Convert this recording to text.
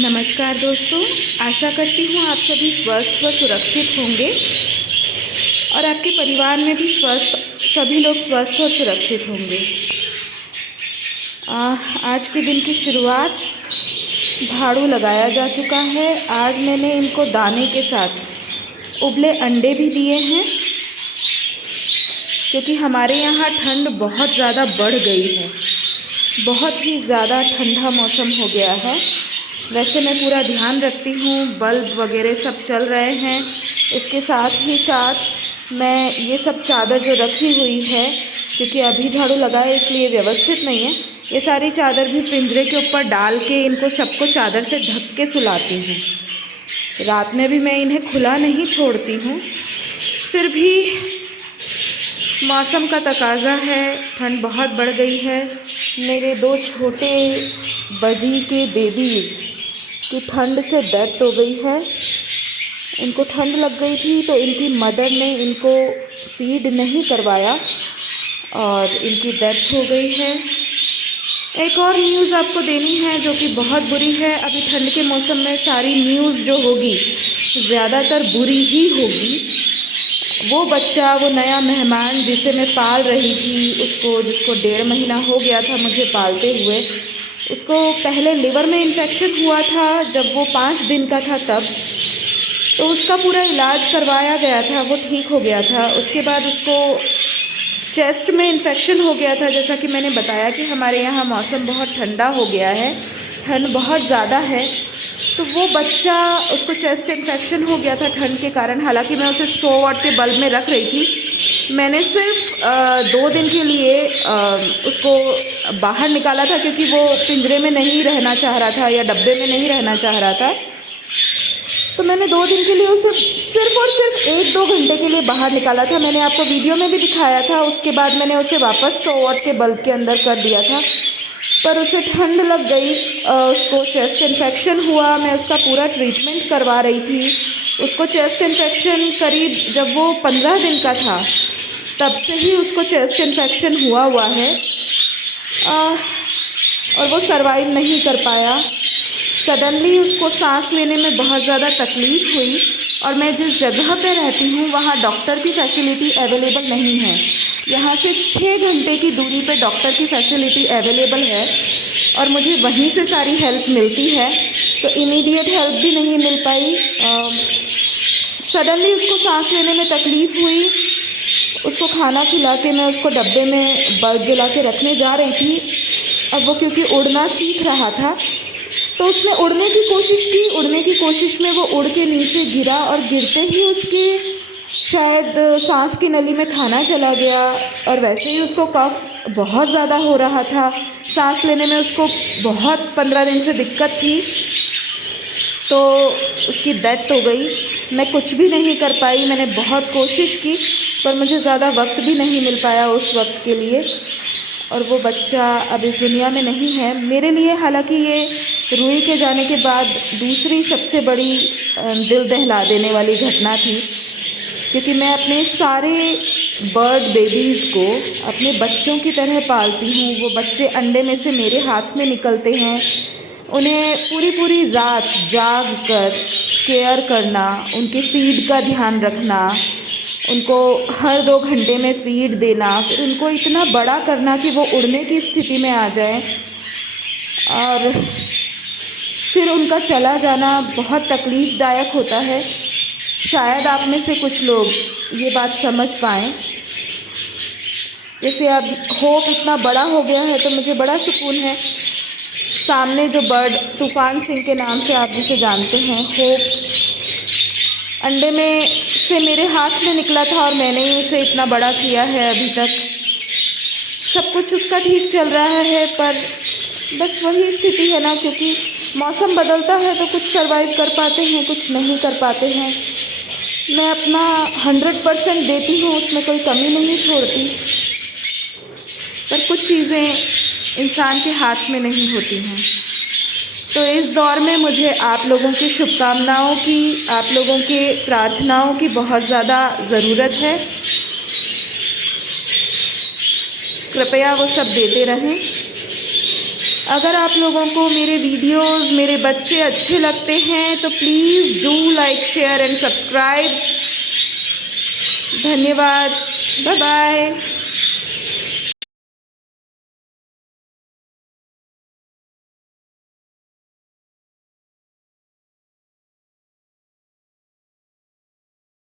नमस्कार दोस्तों, आशा करती हूँ आप सभी स्वस्थ व सुरक्षित होंगे और आपके परिवार में भी सभी लोग स्वस्थ और सुरक्षित होंगे। आज के दिन की शुरुआत झाड़ू लगाया जा चुका है। आज मैंने इनको दाने के साथ उबले अंडे भी दिए हैं, क्योंकि हमारे यहाँ ठंड बहुत ज़्यादा बढ़ गई है। बहुत ही ज़्यादा ठंडा मौसम हो गया है। वैसे मैं पूरा ध्यान रखती हूँ, बल्ब वगैरह सब चल रहे हैं। इसके साथ ही साथ मैं ये सब चादर जो रखी हुई है, क्योंकि अभी झाड़ू लगाए इसलिए व्यवस्थित नहीं है, ये सारी चादर भी पिंजरे के ऊपर डाल के इनको सबको चादर से ढक के सुलाती हूँ। रात में भी मैं इन्हें खुला नहीं छोड़ती हूँ। फिर भी मौसम का तकाज़ा है, ठंड बहुत बढ़ गई है। मेरे दो छोटे बजी के बेबीज़ की ठंड से डेथ हो गई है। इनको ठंड लग गई थी तो इनकी मदर ने इनको फीड नहीं करवाया और इनकी डेथ हो गई है। एक और न्यूज़ आपको देनी है जो कि बहुत बुरी है। अभी ठंड के मौसम में सारी न्यूज़ जो होगी ज़्यादातर बुरी ही होगी। वो बच्चा, वो नया मेहमान जिसे मैं पाल रही थी, जिसको 1.5 महीना हो गया था मुझे पालते हुए, उसको पहले लिवर में इन्फेक्शन हुआ था जब वो 5 दिन का था तब। तो उसका पूरा इलाज करवाया गया था, वो ठीक हो गया था। उसके बाद उसको चेस्ट में इन्फेक्शन हो गया था। जैसा कि मैंने बताया कि हमारे यहाँ मौसम बहुत ठंडा हो गया है, ठंड बहुत ज़्यादा है। तो वो बच्चा, उसको चेस्ट इन्फेक्शन हो गया था ठंड के कारण। हालांकि मैं उसे 100 वाट के बल्ब में रख रही थी। मैंने सिर्फ 2 दिन के लिए उसको बाहर निकाला था, क्योंकि वो पिंजरे में नहीं रहना चाह रहा था या डब्बे में नहीं रहना चाह रहा था। तो मैंने 2 दिन के लिए उसे सिर्फ और सिर्फ 1-2 घंटे के लिए बाहर निकाला था। मैंने आपको वीडियो में भी दिखाया था। उसके बाद मैंने उसे वापस 100 वाट के बल्ब के अंदर कर दिया था। पर उसे ठंड लग गई, उसको चेस्ट इन्फेक्शन हुआ। मैं उसका पूरा ट्रीटमेंट करवा रही थी। उसको चेस्ट इन्फेक्शन करीब जब वो 15 दिन का था तब से ही उसको चेस्ट इन्फेक्शन हुआ है और वो सर्वाइव नहीं कर पाया। सडनली उसको सांस लेने में बहुत ज़्यादा तकलीफ़ हुई और मैं जिस जगह पे रहती हूँ वहाँ डॉक्टर की फैसिलिटी अवेलेबल नहीं है। यहाँ से 6 घंटे की दूरी पे डॉक्टर की फैसिलिटी अवेलेबल है और मुझे वहीं से सारी हेल्प मिलती है। तो इमीडिएट हेल्प भी नहीं मिल पाई। सडनली उसको सांस लेने में तकलीफ़ हुई। उसको खाना खिला के मैं उसको डब्बे में बल्ब जला के रखने जा रही थी। अब वो क्योंकि उड़ना सीख रहा था तो उसने उड़ने की कोशिश की। उड़ने की कोशिश में वो उड़ के नीचे गिरा और गिरते ही उसकी शायद सांस की नली में खाना चला गया और वैसे ही उसको कफ बहुत ज़्यादा हो रहा था। सांस लेने में उसको बहुत 15 दिन से दिक्कत थी, तो उसकी डेथ हो गई। मैं कुछ भी नहीं कर पाई। मैंने बहुत कोशिश की पर मुझे ज़्यादा वक्त भी नहीं मिल पाया उस वक्त के लिए और वो बच्चा अब इस दुनिया में नहीं है मेरे लिए। हालांकि ये रूही के जाने के बाद दूसरी सबसे बड़ी दिल दहला देने वाली घटना थी, क्योंकि मैं अपने सारे बर्ड बेबीज़ को अपने बच्चों की तरह पालती हूँ। वो बच्चे अंडे में से मेरे हाथ में निकलते हैं। उन्हें पूरी रात जाग कर केयर करना, उनके फीड का ध्यान रखना, उनको हर 2 घंटे में फीड देना, फिर उनको इतना बड़ा करना कि वो उड़ने की स्थिति में आ जाएं और फिर उनका चला जाना बहुत तकलीफ़दायक होता है। शायद आप में से कुछ लोग ये बात समझ पाएँ। जैसे अब होप इतना बड़ा हो गया है तो मुझे बड़ा सुकून है। सामने जो बर्ड तूफ़ान सिंह के नाम से आप जिसे जानते हैं, होप अंडे में से मेरे हाथ में निकला था और मैंने ही उसे इतना बड़ा किया है। अभी तक सब कुछ उसका ठीक चल रहा है, पर बस वही स्थिति है ना, क्योंकि मौसम बदलता है तो कुछ सर्वाइव कर पाते हैं, कुछ नहीं कर पाते हैं। मैं अपना 100% देती हूँ, उसमें कोई कमी नहीं छोड़ती, पर कुछ चीज़ें इंसान के हाथ में नहीं होती हैं। तो इस दौर में मुझे आप लोगों की शुभकामनाओं की, आप लोगों के प्रार्थनाओं की बहुत ज़्यादा ज़रूरत है। कृपया वो सब देते रहें। अगर आप लोगों को मेरे वीडियोस, मेरे बच्चे अच्छे लगते हैं तो please do like, share and subscribe. धन्यवाद। Bye bye.